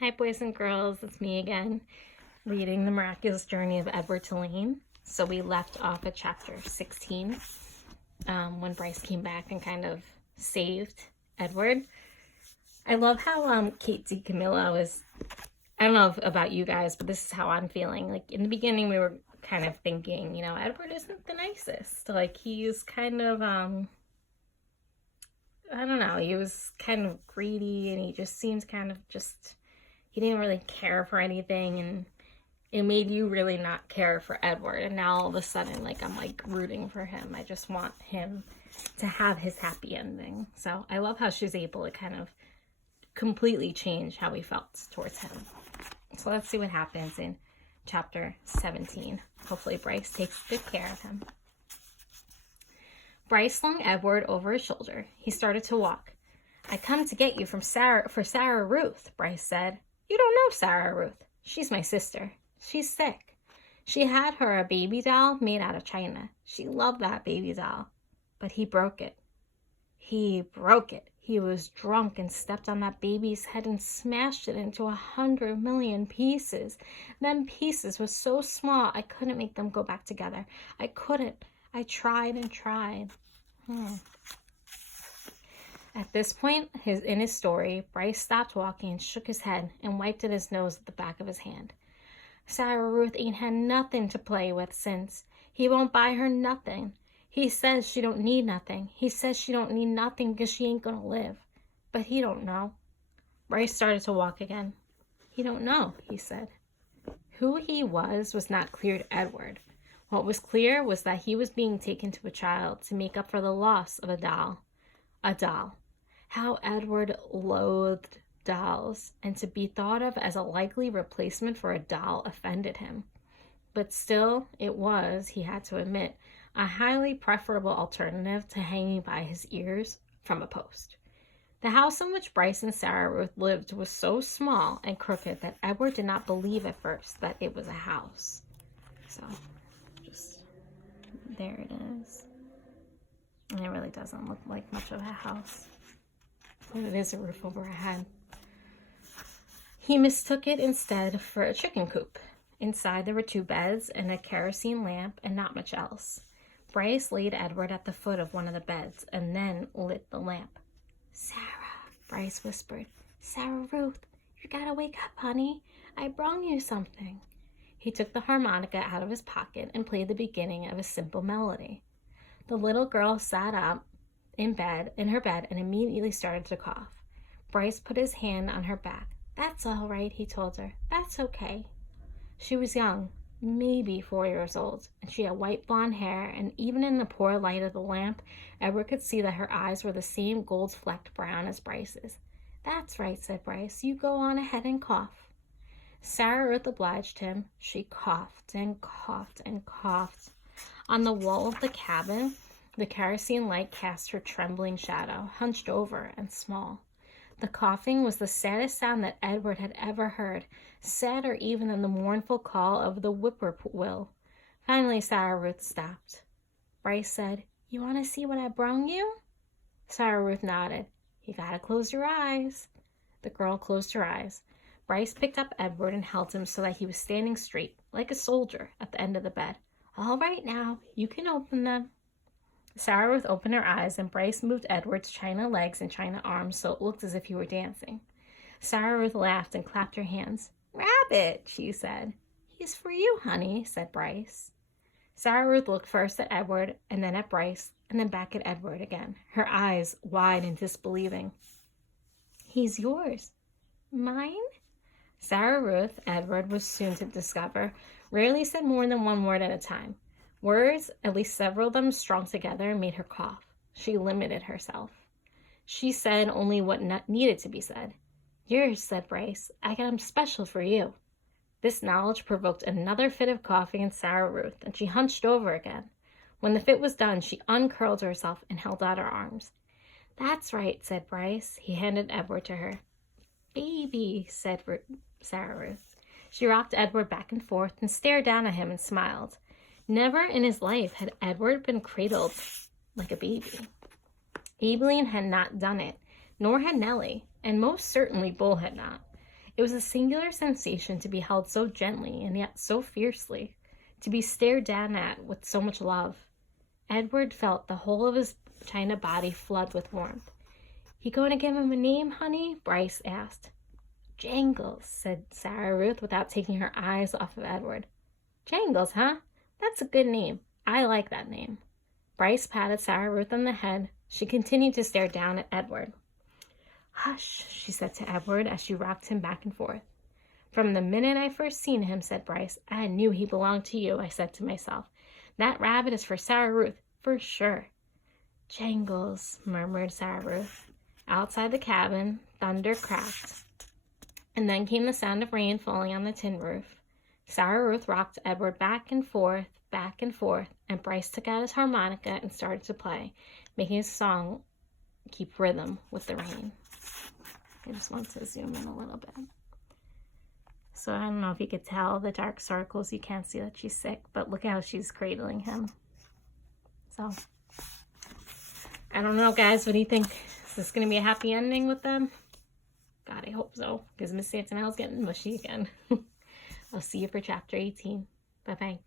Hi boys and girls, it's me again, reading The Miraculous Journey of Edward Tulane. So we left off at chapter 16 when Bryce came back and kind of saved Edward. I love how Kate D. Camilla was, I don't know about you guys, but this is how I'm feeling. Like in the beginning we were kind of thinking, you know, Edward isn't the nicest. Like he's kind of, I don't know, he was kind of greedy and he just seems kind of just... He didn't really care for anything, and it made you really not care for Edward. And now all of a sudden, like, I'm like rooting for him. I just want him to have his happy ending. So I love how she's able to kind of completely change how he felt towards him. So let's see what happens in chapter 17. Hopefully Bryce takes good care of him. Bryce slung Edward over his shoulder. He started to walk. "I come to get you for Sarah Ruth," Bryce said. "You don't know Sarah Ruth. She's my sister. She's sick. She had her a baby doll made out of china. She loved that baby doll. But he broke it. He broke it. He was drunk and stepped on that baby's head and smashed it into 100 million pieces. Them pieces were so small I couldn't make them go back together. I couldn't. I tried and tried." At this point in his story, Bryce stopped walking and shook his head and wiped at his nose with the back of his hand. "Sarah Ruth ain't had nothing to play with since. He won't buy her nothing. He says she don't need nothing. He says she don't need nothing because she ain't gonna live. But he don't know." Bryce started to walk again. "He don't know," he said. Who he was not clear to Edward. What was clear was that he was being taken to a child to make up for the loss of a doll. A doll. How Edward loathed dolls, and to be thought of as a likely replacement for a doll offended him. But still, it was, he had to admit, a highly preferable alternative to hanging by his ears from a post. The house in which Bryce and Sarah Ruth lived was so small and crooked that Edward did not believe at first that it was a house. So, just, there it is. And it really doesn't look like much of a house. But it is a roof over our head. He mistook it instead for a chicken coop. Inside there were 2 beds and a kerosene lamp and not much else. Bryce laid Edward at the foot of one of the beds and then lit the lamp. "Sarah," Bryce whispered. "Sarah Ruth, you gotta wake up, honey. I brung you something." He took the harmonica out of his pocket and played the beginning of a simple melody. The little girl sat up in her bed and immediately started to cough. Bryce put his hand on her back. "That's all right," he told her. "That's okay." She was young, maybe 4 years old, and she had white blonde hair, and even in the poor light of the lamp, Edward could see that her eyes were the same gold-flecked brown as Bryce's. "That's right," said Bryce. "You go on ahead and cough." Sarah Ruth obliged him. She coughed and coughed and coughed. On the wall of the cabin, the kerosene light cast her trembling shadow, hunched over and small. The coughing was the saddest sound that Edward had ever heard, sadder even than the mournful call of the whippoorwill. Finally, Sarah Ruth stopped. Bryce said, "You want to see what I brung you?" Sarah Ruth nodded. "You gotta close your eyes." The girl closed her eyes. Bryce picked up Edward and held him so that he was standing straight, like a soldier, at the end of the bed. "All right now, you can open them." Sarah Ruth opened her eyes, and Bryce moved Edward's china legs and china arms so it looked as if he were dancing. Sarah Ruth laughed and clapped her hands. "Rabbit," she said. "He's for you, honey," said Bryce. Sarah Ruth looked first at Edward, and then at Bryce, and then back at Edward again, her eyes wide and disbelieving. "He's yours." "Mine?" Sarah Ruth, Edward was soon to discover, rarely said more than one word at a time. Words, at least several of them strung together, made her cough. She limited herself. She said only what needed to be said. "Yours," said Bryce. "I got 'em special for you." This knowledge provoked another fit of coughing in Sarah Ruth, and she hunched over again. When the fit was done, she uncurled herself and held out her arms. "That's right," said Bryce. He handed Edward to her. "Baby," said Sarah Ruth. She rocked Edward back and forth and stared down at him and smiled. Never in his life had Edward been cradled like a baby. Aileen had not done it, nor had Nellie, and most certainly Bull had not. It was a singular sensation to be held so gently and yet so fiercely, to be stared down at with so much love. Edward felt the whole of his china body flood with warmth. "You going to give him a name, honey?" Bryce asked. "Jangles," said Sarah Ruth without taking her eyes off of Edward. "Jangles, huh? That's a good name. I like that name." Bryce patted Sarah Ruth on the head. She continued to stare down at Edward. "Hush," she said to Edward as she rocked him back and forth. "From the minute I first seen him," said Bryce, "I knew he belonged to you. I said to myself, that rabbit is for Sarah Ruth, for sure." "Jangles," murmured Sarah Ruth. Outside the cabin, thunder cracked, and then came the sound of rain falling on the tin roof. Sarah Ruth rocked Edward back and forth, and Bryce took out his harmonica and started to play, making his song keep rhythm with the rain. I just want to zoom in a little bit. So I don't know if you could tell the dark circles. You can't see that she's sick, but look how she's cradling him. So I don't know, guys. What do you think? Is this going to be a happy ending with them? God, I hope so, because Miss Santinel's getting mushy again. I'll see you for chapter 18. Bye-bye.